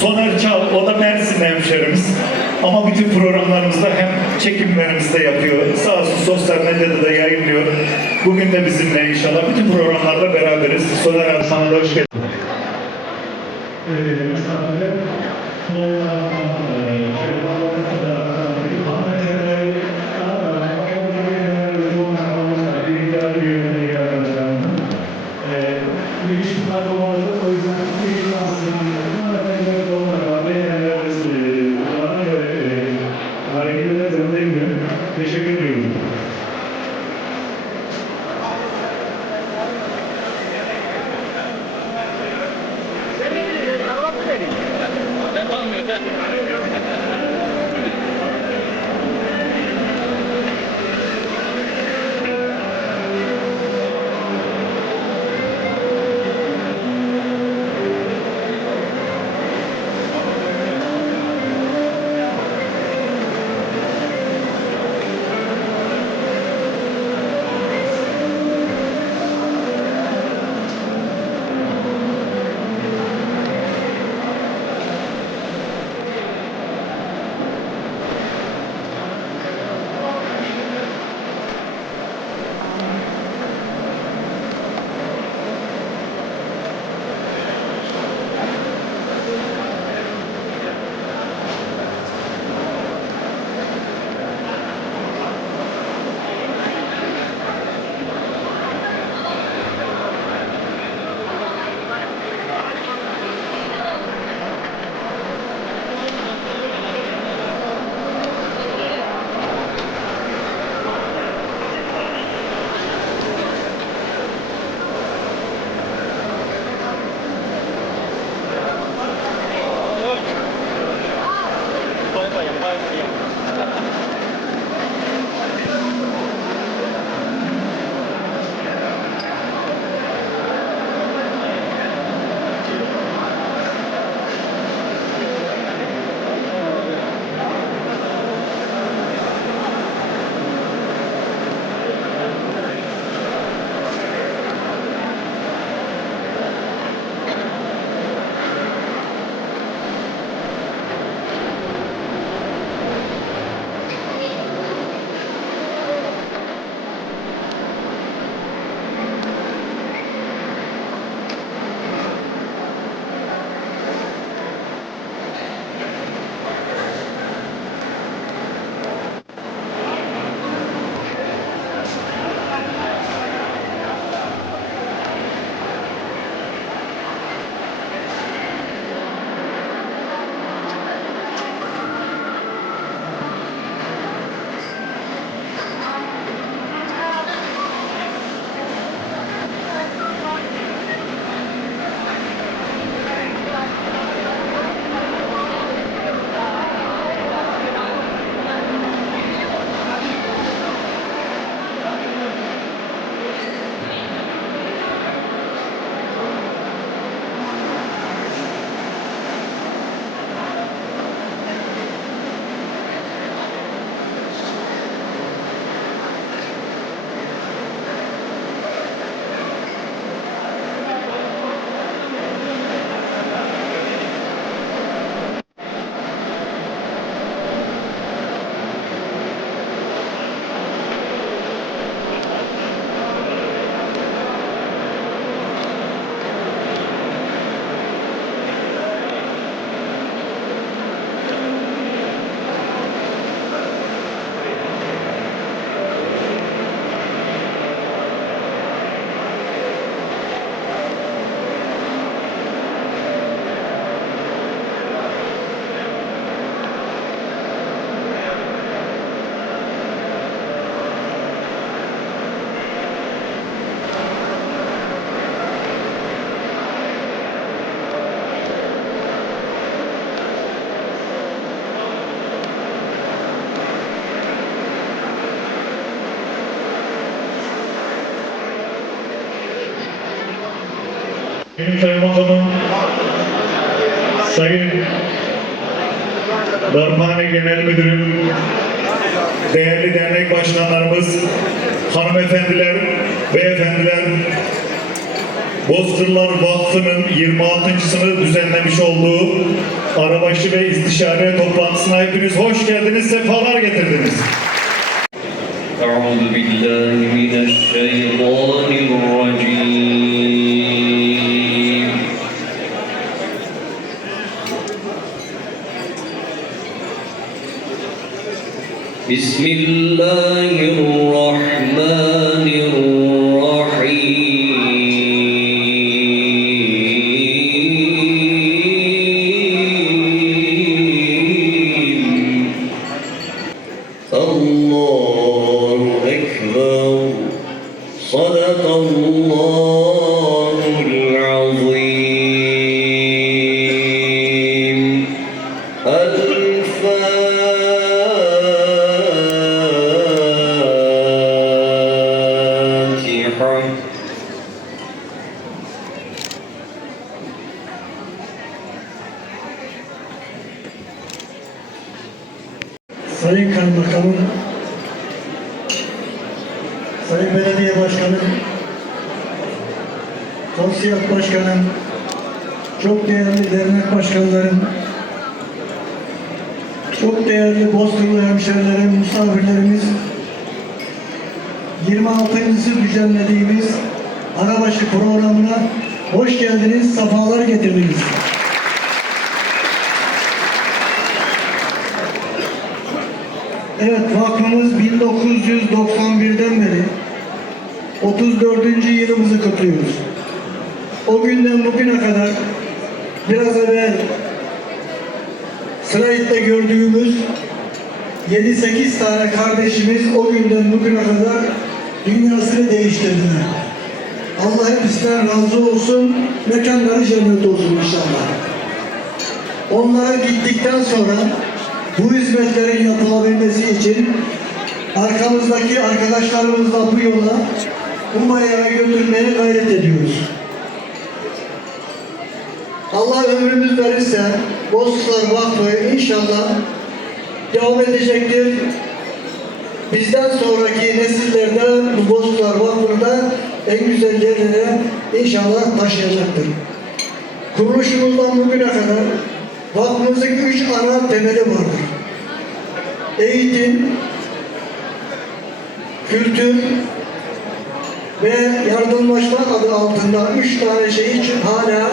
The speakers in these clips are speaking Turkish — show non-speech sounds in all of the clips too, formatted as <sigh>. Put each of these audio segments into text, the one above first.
Soner Çal, o da Mersin hemşerimiz. Ama bütün programlarımızda hem çekimlerimizde yapıyor. Sağ olsun sosyal medyada da yayınlıyor. Bugün de bizimle inşallah. Bütün programlarda beraberiz. Soner abi sana da hoş geldin. Teşekkür Benim Sayın Bakanım, Sayın Darphane Genel Müdürüm, değerli dernek başkanlarımız, hanımefendiler, beyefendiler, Bozkırlar Vakfı'nın 26.sını düzenlemiş olduğu Arabaşı ve istişare toplantısına hepiniz hoş geldiniz, sefalar getirdiniz. أعوذ بالله من الشيطان الرجيم Bismillahirrahmanirrahim. Evet, vakfımız 1991'den beri 34. yılımızı kutluyoruz. O günden bugüne kadar biraz evvel slaytte gördüğümüz 7-8 tane kardeşimiz o günden bugüne kadar dünyasını değiştirdiler. Allah hepsinden razı olsun, mekanları cennet olsun inşallah. Onlara gittikten sonra bu hizmetlerin yapılabilmesi için arkamızdaki arkadaşlarımızla bu yola bu bayağı götürmeye gayret ediyoruz. Allah ömrümüz verirse Bozkırlar Vakfı inşallah devam edecektir. Bizden sonraki nesillerde bu Bozkırlar Vakfı'nı da en güzel yerlere inşallah taşıyacaktır. Kuruluşumuzdan bugüne kadar vakfımızın üç ana temeli vardır. Eğitim, kültür ve yardımlaşma adı altında üç tane şey için hala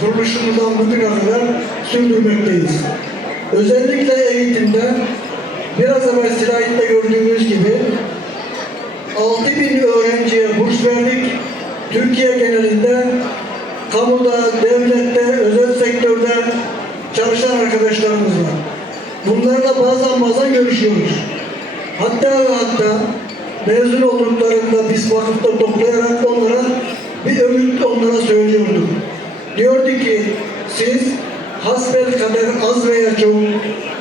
kuruluşumuzdan bugüne kadar sürdürmekteyiz. Özellikle eğitimde biraz evvel slaytte gördüğümüz gibi 6 bin öğrenciye burs verdik. Türkiye genelinde kamuda, devlette, özel sektörde çalışan arkadaşlarımız var. Bunlarla bazen bazen görüşüyoruz. Hatta ve hatta mezun olduklarında biz vakıfta toplayarak onlara bir ömür onlara söylüyorduk. Diyordu ki siz hasbel kader az veya çok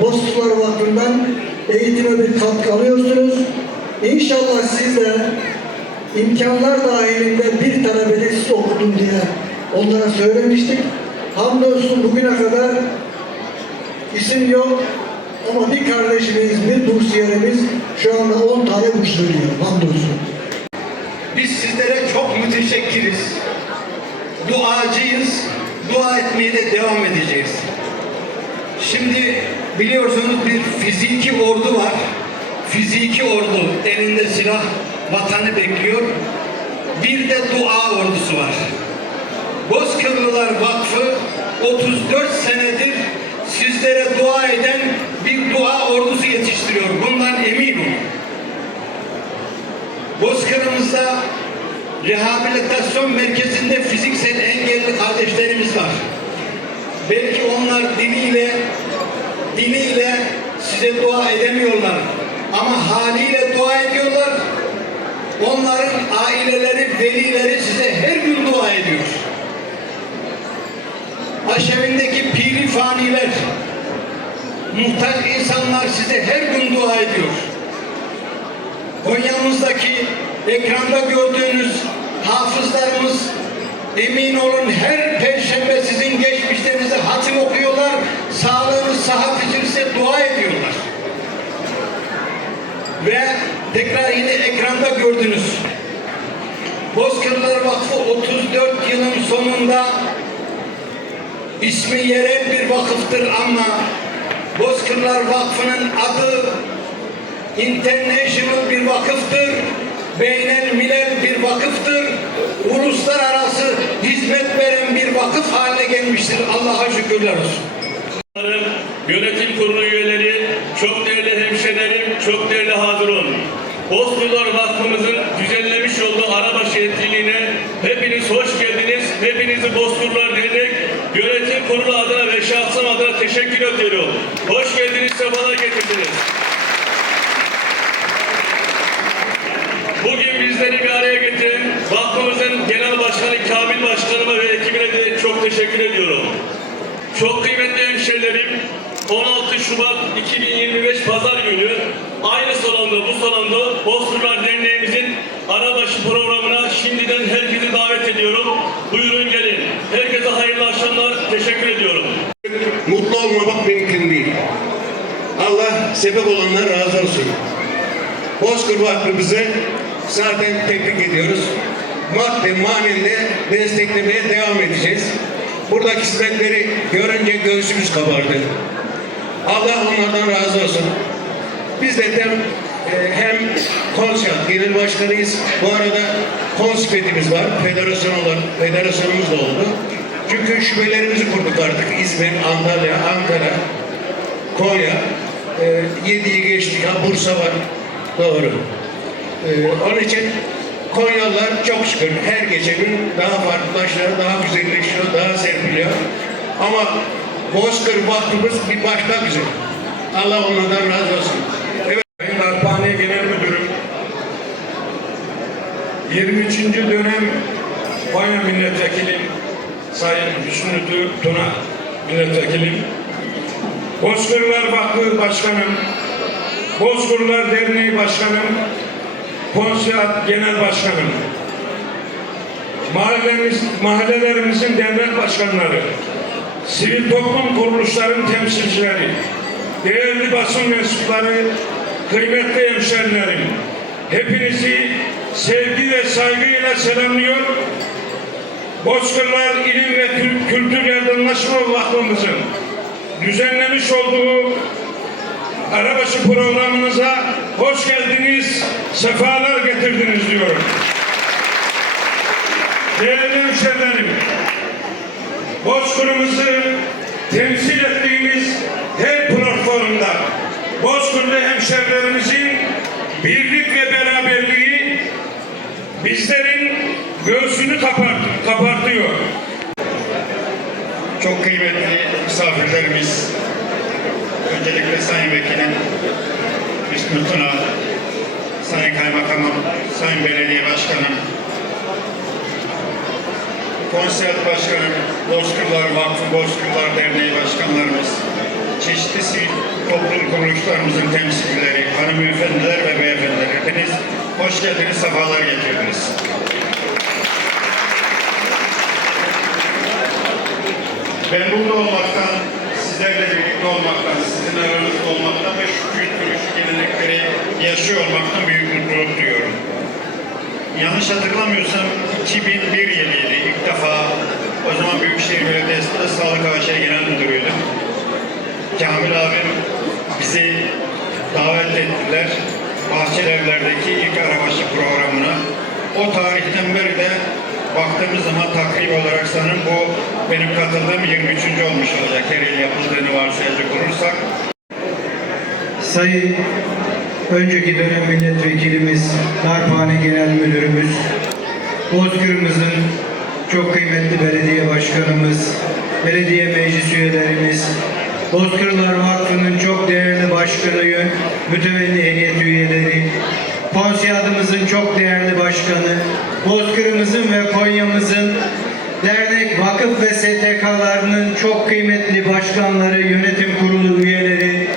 Bozkırlar Vakfı'ndan eğitime bir katkı alıyorsunuz. İnşallah siz de imkanlar dahilinde bir talebede siz okudun diye onlara söylemiştik. Hamdolsun bugüne kadar isim yok ama bir kardeşimiz, bir bursiyerimiz şu anda 10 tane burs veriyor. Hamdolsun. Biz sizlere çok müteşekkiriz. Duacıyız. Dua etmeye de devam edeceğiz. Şimdi biliyorsunuz bir fiziki ordu var. Fiziki ordu elinde silah vatanı bekliyor. Bir de dua ordusu var. Bozkırlılar Vakfı 34 senedir sizlere dua eden bir dua ordusu yetiştiriyor. Bundan emin olun. Bozkır'ımızda rehabilitasyon merkezinde fiziksel engelli kardeşlerimiz var. Belki onlar diliyle diliyle size dua edemiyorlar. Ama haliyle dua ediyorlar. Onların aileleri, velileri size her gün dua ediyor. Aşevindeki piri faniler, muhtaç insanlar size her gün dua ediyor. Konya'mızdaki ekranda gördüğünüz hafızlarımız emin olun her perşembe sizin geçmişlerinize hatim okuyorlar. Sağlığınız, sıhhat için dua ediyorlar. Ve tekrar yine ekranda gördünüz. Bozkırlar Vakfı 34 yılın sonunda ismi yerel bir vakıftır ama Bozkırlar Vakfı'nın adı international bir vakıftır. Beynel milel bir vakıftır. Uluslararası hizmet veren bir vakıf haline gelmiştir. Allah'a şükürler olsun. Yönetim kurulu üyeleri, çok değerli hemşehrilerim, çok değerli hazırın. Bozkırlar Vakfımızın düzenlemiş olduğu arabaşı etkinliğine hepiniz hoş geldiniz. Hepinizi Bozkırlar Dernek Yönetim Kurulu adına ve şahsım adına teşekkür ediyorum. Hoş geldiniz, sefalar getirdiniz. Bugün bizleri bir araya getiren vakfımızın genel başkanı Kamil Başkanıma ve ekibine de çok teşekkür ediyorum. Çok kıymetli hemşehrilerim, 16 Şubat 2025 Pazar günü aynı salonda bu salonda Bozkırlar Derneğimizin Arabaşı programına şimdiden herkesi davet ediyorum. Buyurun gelin. Herkese hayırlı akşamlar. Teşekkür ediyorum. mutlu olmamak mümkün değil. Allah sebep olanlar razı olsun. Bozkır Vakfımızı zaten tebrik ediyoruz. Madde manen de desteklemeye devam edeceğiz. Buradaki hizmetleri görünce göğsümüz kabardı. Allah onlardan razı olsun. Biz de hem, e, hem konsept genel başkanıyız. Bu arada konseptimiz var. Federasyon olarak, federasyonumuz da oldu. Çünkü şubelerimizi kurduk artık. İzmir, Antalya, Ankara, Konya. E, Yedi'yi geçtik. Ha Bursa var. Doğru. E, onun için Konyalılar çok şükür her geçen gün daha farklılaşıyor, daha güzelleşiyor, daha serpiliyor. Ama Bozkır Vakfımız bir başka güzel. Allah onlardan razı olsun. Evet. Darphane Genel Müdürüm, 23. dönem Konya Milletvekilim, Sayın Hüsnü Tu- Tuna Milletvekilim, Bozkırlar Vakfı Başkanım, Bozkırlar Derneği Başkanım, Konsehat Genel Başkanım, mahallemiz, mahallelerimizin dernek başkanları, sivil toplum kuruluşların temsilcileri, değerli basın mensupları, kıymetli hemşerilerim, hepinizi sevgi ve saygıyla selamlıyor. Bozkırlar İlim ve Kül- Kültür Yardımlaşma Vakfımızın düzenlemiş olduğu Arabaşı programınıza hoş geldiniz, sefalar getirdiniz diyorum. Değerli hemşerilerim, Bozkır'ımızı temsil ettiğimiz her platformda Bozkırlı hemşerilerimizin birlik ve beraberliği bizlerin göğsünü kapart, kapartıyor. Çok kıymetli misafirlerimiz, öncelikle Sayın Vekilim Hüsnü Tuna, Sayın Kaymakamım, Sayın Belediye Başkanım, Konsept Başkanım, Bozkırlar Vakfı Bozkırlar Derneği Başkanlarımız, çeşitli sivil toplum kuruluşlarımızın temsilcileri, hanımefendiler ve beyefendiler, hepiniz hoş geldiniz, sefalar getirdiniz. Ben burada olmaktan, sizlerle birlikte olmaktan, sizin aranızda olmaktan ve şu kültürü, şu gelenekleri yaşıyor olmaktan büyük mutluluk duyuyorum. Yanlış hatırlamıyorsam 2001 yılıydı ilk defa o zaman Büyükşehir Belediyesi'nde Sağlık AŞ Genel Müdürüydüm. Kamil abim bizi davet ettiler. Bahçelievler'deki ilk arabaşı programına. O tarihten beri de baktığımız zaman takribi olarak sanırım bu benim katıldığım 23. olmuş olacak. Her yıl yapıldığını varsayacak olursak. Sayın önceki dönem milletvekilimiz, Darphane Genel Müdürümüz, Bozkır'ımızın çok kıymetli belediye başkanımız, belediye meclis üyelerimiz, Bozkırlar Vakfı'nın çok değerli başkanı, mütevelli heyet üyeleri, Konseyadımızın çok değerli başkanı, Bozkır'ımızın ve Konya'mızın dernek, vakıf ve STK'larının çok kıymetli başkanları, yönetim kurulu üyeleri,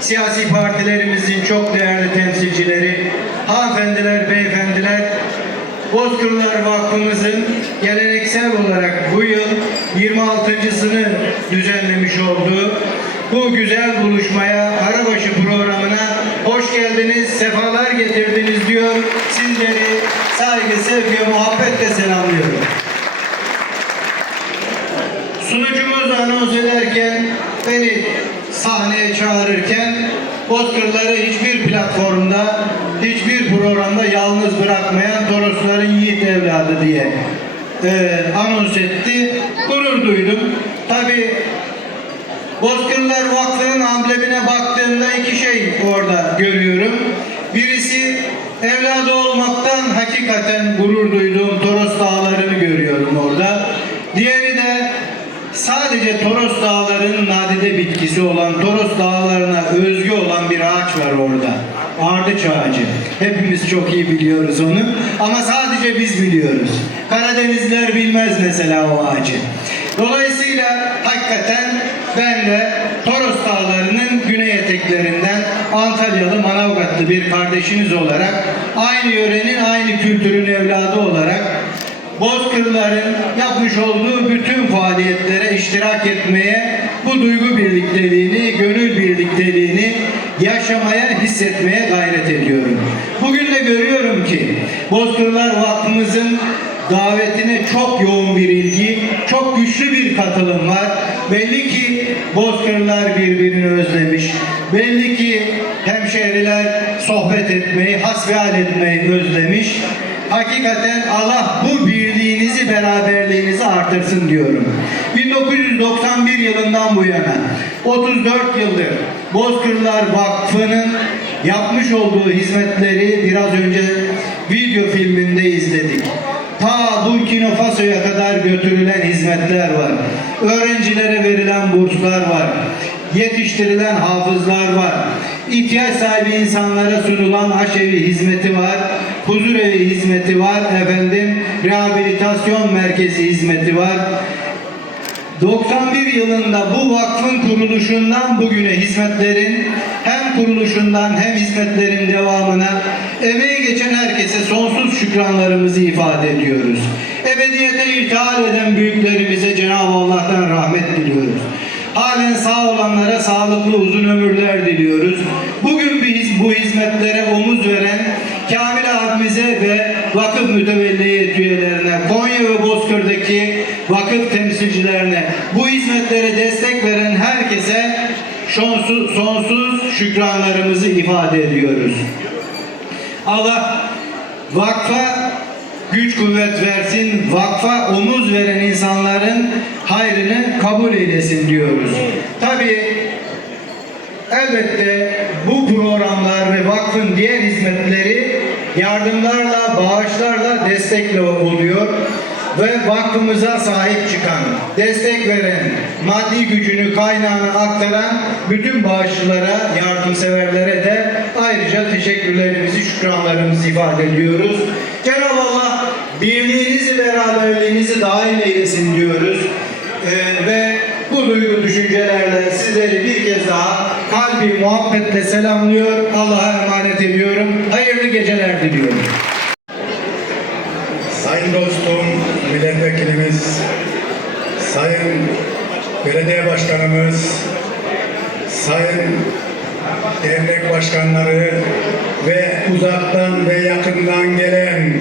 siyasi partilerimizin çok değerli temsilcileri, hanımefendiler, beyefendiler, Bozkırlar Vakfımızın geleneksel olarak bu yıl 26.sını düzenlemiş olduğu bu güzel buluşmaya, Arabaşı programına hoş geldiniz, sefalar getirdiniz diyor. Sizleri saygı, sevgi ve muhabbetle selamlıyorum. Sunucumuz Anadolu sahneye çağırırken Bozkırları hiçbir platformda, hiçbir programda yalnız bırakmayan Torosların yiğit evladı diye e, anons etti. Gurur duydum. Tabi Bozkırlar Amblemine baktığımda iki şey orada görüyorum. Birisi evladı olmaktan hakikaten gurur duyduğum Toros Dağları'nı görüyorum orada. Diğeri de sadece Toros Dağları'nın nadide bitkisi olan Toros Dağları'na özgü olan bir ağaç var orada. Ardıç ağacı. Hepimiz çok iyi biliyoruz onu. Ama sadece biz biliyoruz. Karadenizliler bilmez mesela o ağacı. Dolayısıyla hakikaten ben de Toros Dağları'nın güney eteklerinden Antalyalı Manavgatlı bir kardeşiniz olarak aynı yörenin aynı kültürün evladı olarak Bozkırların yapmış olduğu bütün faaliyetlere iştirak etmeye, bu duygu birlikteliğini, gönül birlikteliğini yaşamaya, hissetmeye gayret ediyorum. Bugün de görüyorum ki Bozkırlar Vakfımızın davetine çok yoğun bir ilgi, çok güçlü bir katılım var. Belli ki Bozkırlar birbirini özlemiş. Belli ki hemşehriler sohbet etmeyi, hasbihal etmeyi özlemiş. Hakikaten Allah bu birliğinizi, beraberliğinizi artırsın diyorum. 1991 yılından bu yana 34 yıldır Bozkırlar Vakfı'nın yapmış olduğu hizmetleri biraz önce video filminde izledik. Ta Burkina Faso'ya kadar götürülen hizmetler var. Öğrencilere verilen burslar var. Yetiştirilen hafızlar var. İhtiyaç sahibi insanlara sunulan aşevi hizmeti var. Huzur evi hizmeti var. Efendim rehabilitasyon merkezi hizmeti var. 91 yılında bu vakfın kuruluşundan bugüne hizmetlerin hem kuruluşundan hem hizmetlerin devamına emeği geçen herkese sonsuz şükranlarımızı ifade ediyoruz. Ebediyete irtihal eden büyüklerimize Cenab-ı Allah'tan rahmet diliyoruz. Halen sağ olanlara sağlıklı uzun ömürler diliyoruz. Bugün biz bu hizmetlere omuz veren Kamil abimize ve vakıf mütevelliyet üyelerine, Konya ve Bozkır'daki vakıf temsilcilerine, bu hizmetlere destek veren herkese sonsuz, sonsuz şükranlarımızı ifade ediyoruz. Allah vakfa güç kuvvet versin, vakfa omuz veren insanların hayrını kabul eylesin diyoruz. Tabii Elbette bu programlar ve vakfın diğer hizmetleri yardımlarla, bağışlarla destekle oluyor ve vakfımıza sahip çıkan, destek veren, maddi gücünü, kaynağını aktaran bütün bağışçılara, yardımseverlere de ayrıca teşekkürlerimizi, şükranlarımızı ifade ediyoruz. Cenab-ı Allah birliğinizi, beraberliğinizi daim eylesin diyoruz. Ee, ve bu duygu düşüncelerle sizleri bir kez daha kalbi muhabbetle selamlıyor. Allah'a emanet ediyorum. Hayırlı geceler diliyorum. Sayın dostum, milletvekilimiz, sayın belediye başkanımız, sayın dernek başkanları ve uzaktan ve yakından gelen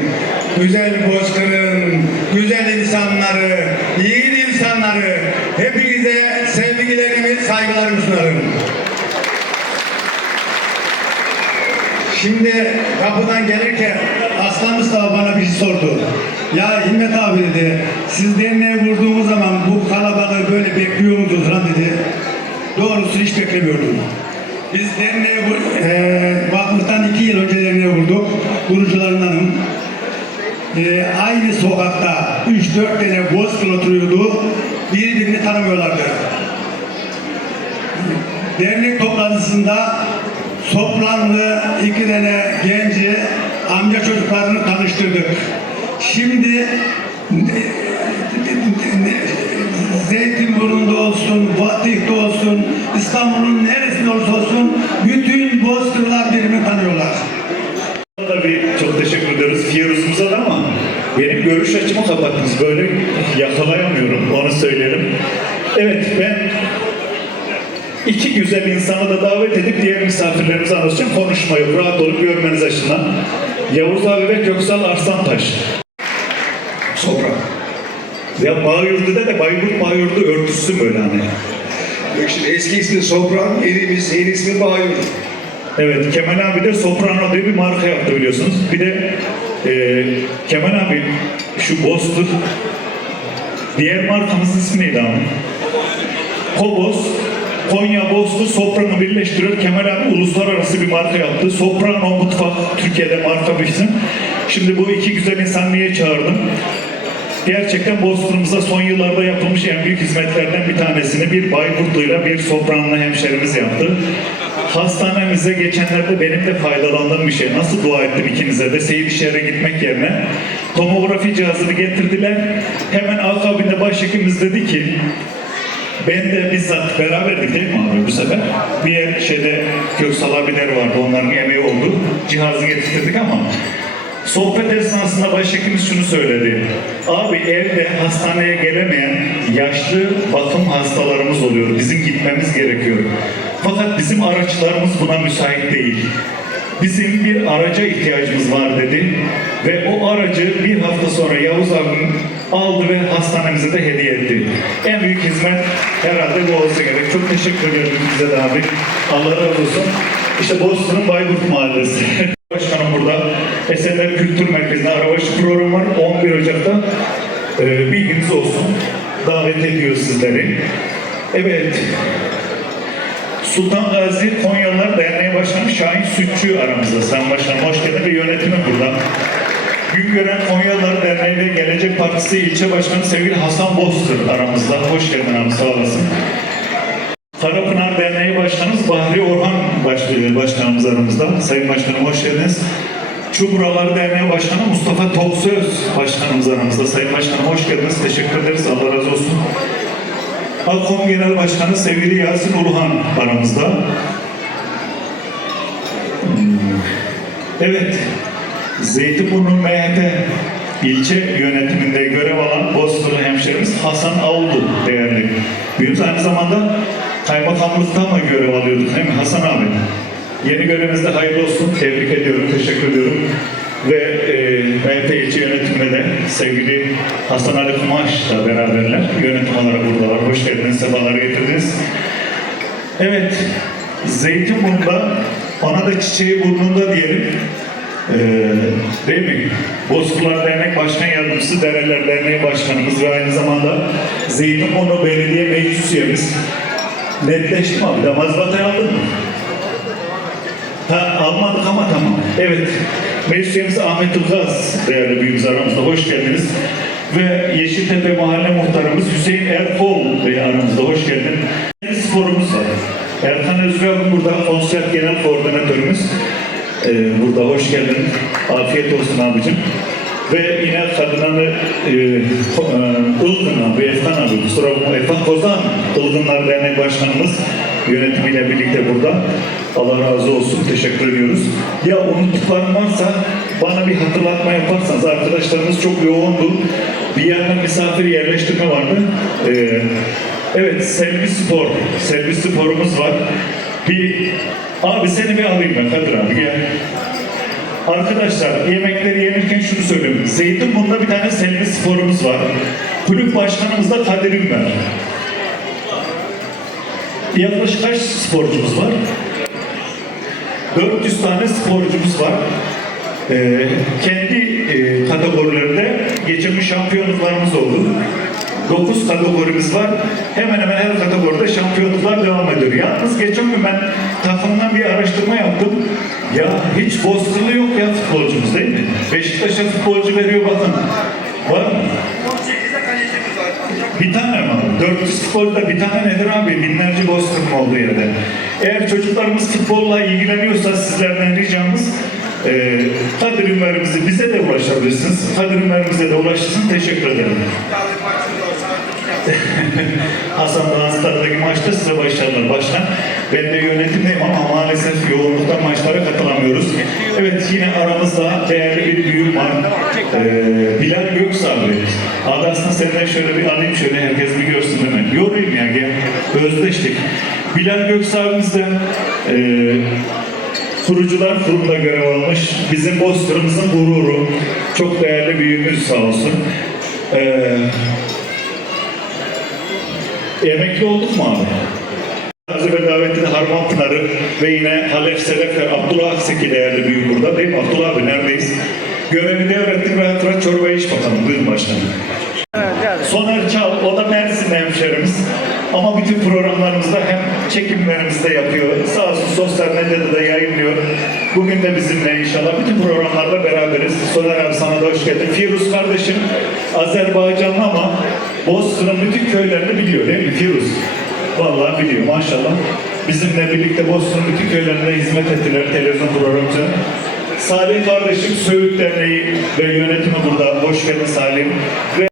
güzel Bozkır'ın güzel insanları, yiğit insanları hepinize sevgilerimi, saygılarımı sunarım. Şimdi kapıdan gelirken Aslan Mustafa bana bir şey sordu. Ya Himmet abi dedi, siz derneğe vurduğumuz zaman bu kalabalığı böyle bekliyor muydunuz lan dedi. Doğrusu hiç beklemiyordum. Biz derneğe, eee vakıftan iki yıl önce derneğe vurduk. Kurucularındanım. Eee, aynı sokakta 3-4 tane bozkır oturuyordu. Birbirini tanımıyorlardı. Dernek toplantısında Soplanlı iki tane genci amca çocuklarını tanıştırdık. Şimdi Zeytinburnu'nda olsun, Fatih'te olsun, İstanbul'un neresinde olursa olsun bütün bozkırlar birbirini tanıyorlar. Tabii çok teşekkür ederiz Firuz'umuza da ama benim görüş açımı kapattınız. Böyle yakalayamıyorum onu söylerim. Evet ben iki güzel insanı da davet edip diğer misafirlerimize anlatacağım. Konuşma. Rahat olup görmeniz açısından. Yavuz abi ve Köksal Arslantaş. Ya Bağyurdu'da da Bayburt Bağyurdu örtüsü böyle hani. Yok şimdi eski ismi Sopran, yeni, yeni ismi Bayur. Evet, Kemal abi de Soprano diye bir marka yaptı biliyorsunuz. Bir de e, Kemal abi şu Bostur diğer markamızın ismi neydi abi? Kobos, Konya Bostur Soprano birleştiriyor. Kemal abi uluslararası bir marka yaptı. Soprano Mutfak Türkiye'de marka bir isim. Şimdi bu iki güzel insan niye çağırdım? Gerçekten Bostur'umuza son yıllarda yapılmış en büyük hizmetlerden bir tanesini bir Bayburtlu'yla bir Sopranlı hemşerimiz yaptı. Hastanemize geçenlerde benim de faydalandığım bir şey. Nasıl dua ettim ikinize de Seydişehir'e gitmek yerine. Tomografi cihazını getirdiler. Hemen akabinde başhekimiz dedi ki ben de bizzat beraberdik değil mi abi bu sefer? Bir şeyde Köksal abiler vardı onların emeği oldu. Cihazı getirdik ama Sohbet esnasında başhekimiz şunu söyledi. Abi evde hastaneye gelemeyen yaşlı bakım hastalarımız oluyor. Bizim gitmemiz gerekiyor. Fakat bizim araçlarımız buna müsait değil. Bizim bir araca ihtiyacımız var dedi. Ve o aracı bir hafta sonra Yavuz abim aldı ve hastanemize de hediye etti. En büyük hizmet herhalde bu olsa gerek. Çok teşekkür ederim bize de abi. Allah razı olsun. İşte Boston'un Bayburt Mahallesi. <laughs> Başkanım burada Esenler Kültür Merkezi'nde arabaşı programı var. 11 Ocak'ta e, bilginiz olsun. Davet ediyor sizleri. Evet. Sultan Gazi Konyalılar Derneği Başkanı Şahin Sütçü aramızda. Sayın Başkanım hoş geldin ve yönetimi burada. Güngören Konyalılar Derneği ve Gelecek Partisi İlçe Başkanı sevgili Hasan Bozkır aramızda. Hoş geldin abi sağ olasın. Karapınar Derneği Başkanımız Bahri Orhan baş- Başkanımız aramızda. Sayın Başkanım hoş geldiniz. Çubralar Derneği Başkanı Mustafa Toksöz Başkanımız aramızda. Sayın Başkanım hoş geldiniz. Teşekkür ederiz. Allah razı olsun. Halkom Genel Başkanı sevgili Yasin Uluhan aramızda. Evet, Zeytinburnu MHP ilçe yönetiminde görev alan Bosturlu hemşerimiz Hasan Avlu değerli. Biz aynı zamanda kaymakamlıkta mı görev alıyorduk değil mi Hasan abi? Yeni görevinizde hayırlı olsun. Tebrik ediyorum, teşekkür ediyorum. Ve e, MHP ilçe yönetiminde de sevgili Hasan Ali Kumaş'la beraberler. Yönetim olarak buradalar. Hoş geldiniz, sefalar getirdiniz. Evet, Zeytinburnu'da ona da çiçeği burnunda diyelim. Ee, değil mi? Bozkurlar Dernek Başkan Yardımcısı, Dereler Derneği Başkanımız ve aynı zamanda Zeytinburnu Belediye Meclis Üyemiz. Netleşti mi abi? Mazbatayı aldın mı? Ha, almadık ama tamam. Evet. Meclis Ahmet Ilgaz değerli büyüğümüz aramızda. Hoş geldiniz. Ve Yeşiltepe Mahalle Muhtarımız Hüseyin Erkol Bey aramızda. Hoş geldin. Sporumuz var. Erkan Özgür burada konser genel koordinatörümüz. Ee, burada hoş geldin. Afiyet olsun abicim. Ve yine kadınanı e, Ko- Ilgın abi, Efkan abi, kusura bakma, Efkan Kozan Ilgınlar Derneği Başkanımız yönetimiyle birlikte burada. Allah razı olsun, teşekkür ediyoruz. Ya unuttuklarım varsa bana bir hatırlatma yaparsanız, arkadaşlarımız çok yoğundu. Bir yerden misafir yerleştirme vardı. Ee, evet, Selvi Spor, Selvi Spor'umuz var. Bir, abi seni bir alayım ben, Kadir abi gel. Arkadaşlar yemekleri yenirken şunu söyleyeyim. Zeytinburnu'nda bir tane Selvi sporumuz var. Kulüp başkanımız da Kadir Ünver. Yaklaşık kaç sporcumuz var? 400 tane sporcumuz var. Ee, kendi e, kategorilerinde geçirmiş şampiyonluklarımız oldu. 9 kategorimiz var. Hemen hemen her kategoride şampiyonluklar devam ediyor. Yalnız geçen gün ben takımdan bir araştırma yaptım. Ya hiç bozkırlı yok ya futbolcumuz değil mi? Beşiktaş'a futbolcu veriyor bakın. Var mı? Bir tane mi? 400 futbolda bir tane nedir abi? Binlerce bozkırın olduğu yerde. Eğer çocuklarımız futbolla ilgileniyorsa sizlerden ricamız e, Kadir Ünver'imizi bize de ulaşabilirsiniz. Kadir Ünver'imize de ulaşırsın. Teşekkür ederim. <laughs> Hasan Doğan Stadı'ndaki maçta size başarılar başkan. Ben de yönetimdeyim ama maalesef yoğunluktan maçlara katılamıyoruz. Evet yine aramızda değerli bir büyüğüm var. Ee, Bilal Göks abi. Abi aslında senden şöyle bir alayım şöyle herkes bir görsün değil mi? Yorayım ya gel. Özleştik. Bilal Göks abimiz de e, kurucular kurumunda görev almış. Bizim Bozkır'ımızın gururu. Çok değerli büyüğümüz sağ olsun. Ee, emekli olduk mu abi? ve davetli Harman Pınarı ve yine Halef Selefer Abdullah Akseki değerli büyük burada değil mi? Abdullah abi neredeyiz? Görevini devrettim ve hatıra çorba iş bakalım. Buyurun başkanım. Soner Çal, o da Mersin hemşerimiz. Ama bütün programlarımızda hem çekimlerimizde yapıyor. Sağ olsun sosyal medyada da yayınlıyor. Bugün de bizimle inşallah. Bütün programlarda beraberiz. Soner abi sana da hoş geldin. Firuz kardeşim Azerbaycanlı ama Bozkır'ın bütün köylerini biliyor değil mi Firuz? Vallahi biliyor maşallah. Bizimle birlikte Bozkır'ın bütün köylerinde hizmet ettiler televizyon programcı. Salih kardeşim Söğüt Derneği ve yönetimi burada. Hoş geldin Salih. Ve